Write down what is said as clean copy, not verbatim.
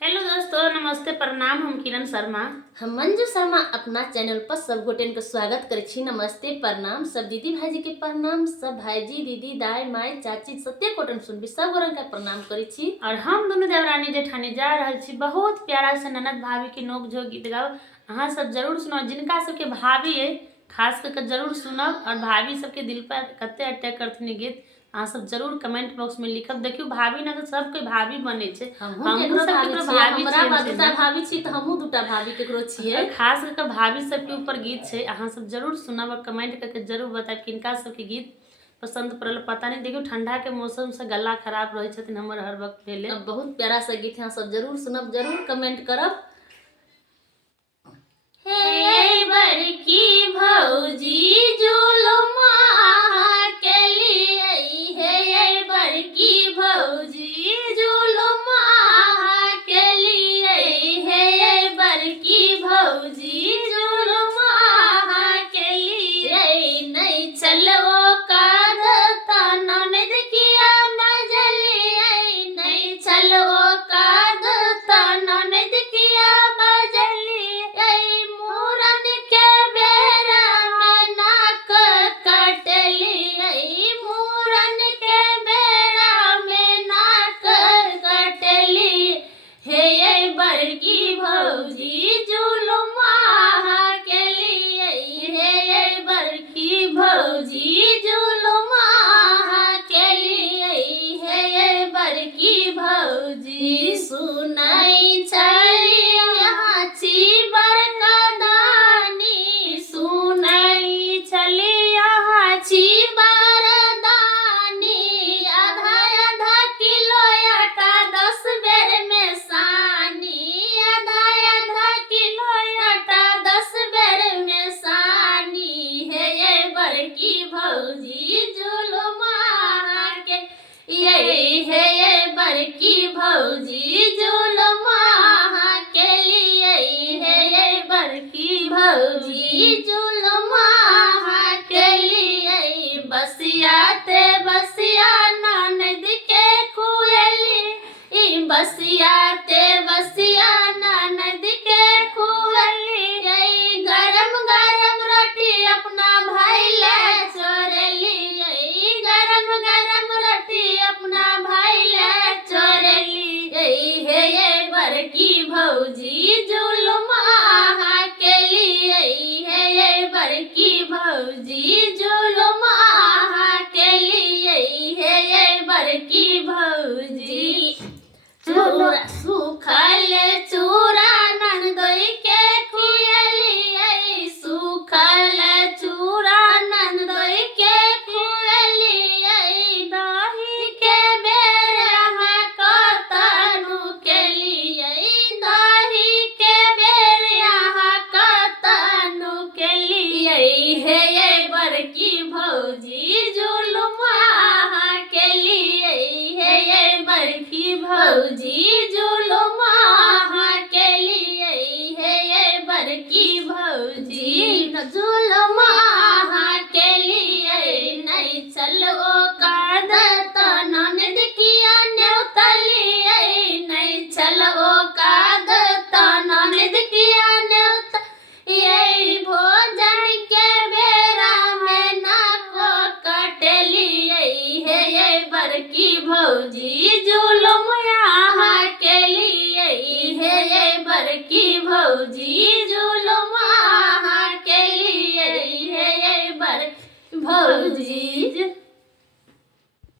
Hello दोस्तों, नमस्ते, प्रणाम। हम किरण शर्मा। हम मंजू शर्मा अपना चैनल पर सब गोटेन के स्वागत करे छी। नमस्ते, प्रणाम। सब दीदी भाईजी के प्रणाम। सब भाईजी दीदी दाई माई चाची सत्य कोटन सुनबी सब गोरन का प्रणाम करे छी। और हम दोनों देवरानी जेठानी जा रहल छी बहुत प्यारा से ननद भाभी के नोक झोंक गीत गाओ। अहाँ सब जरूर सुनो। जिनका सबके भाभी है खास करके जरूर सुनब। और भाभी सबके दिल पर कते अटैक करथिन गीत अहाँ सब जरूर कमेंट बॉक्स में लिखब। देखियो भाभी ना तो सबके भाभी बने छे। हमहू केकरो भाभी छी। हमरा दूटा भाभी छी त हमहू दूटा भाभी केकरो छिए। खास करके भाभी सबके ऊपर गीत छे। अहाँ सब जरूर सुनब और कमेंट करके जरूर बताएब किनका सबके गीत पसंद पड़ल। पता नहीं, देखियो ठंडा के मौसम से गला खराब रहे छथिन हमर हर वक्त पहले। बहुत प्यारा सा गीत है, सब जरूर सुनब, जरूर कमेंट करब। हे बड़की भौजी जुलुमा के लिए, हे बड़की भौजी जुलुमा के लिए, हे बड़की भौजी जुलुमा के लिए। नहीं चलो काद ननद किया बजली, नहीं चलो काद ननद किया बजली। मूरन के बेरा में नाक कटली, मूरन के बेरा में नाक कटली। हे बड़की भौजी जुलुमा के लिए, हे बड़की भौजी जुलुमा के लिए, हे बड़की भौजी। सुनाई चली यहाँ छी बड़का दानी, सुनाई चली यहाँ छी बरदानी। आधा आधा किलो आटा 10 बेर में सानी, आधा आधा किलो आटा 10 बेर में सानी। हे बड़की भौजी जुलुमा के ये, हे बड़की भौजी जुलुमा के लिए, हे बड़की भौजी जुलुमा के लिए। बसियाते बसिया ननद के खुएली, बसियाते बसिया ननद के खुएली। गरम गरम रोटी अपना भाई ले चोरेली, गरम गरम रोटी अपना भाई ले चोरेली। हे बड़की भौजी जुलुमा के लिए, हे बड़की भौजी जुलुमा के लिए, हे बड़की भौजी। चूरा सूखल चूरा नंदोई के खुएली, सूखल चूरा नंदोई के खुएली। दही के बेरा कतनु के लिए, दही के बेरा कतनु के लिए। हे बड़की भौजी जुलुमा के लिए, हे बड़की भौजी जुलुमा के लिए, हे बड़की भौजी जुलुमा के लिए। नहीं चलो काद ननद किया न्योतली, नहीं चलो काद ननद किया न्योत। ये भोजन के बेरा में नाको कटली, हे बड़की भौजी जुलुमा के लिए, हे बड़की भौजी जुलुमा के लिए, हे बड़की भौजी।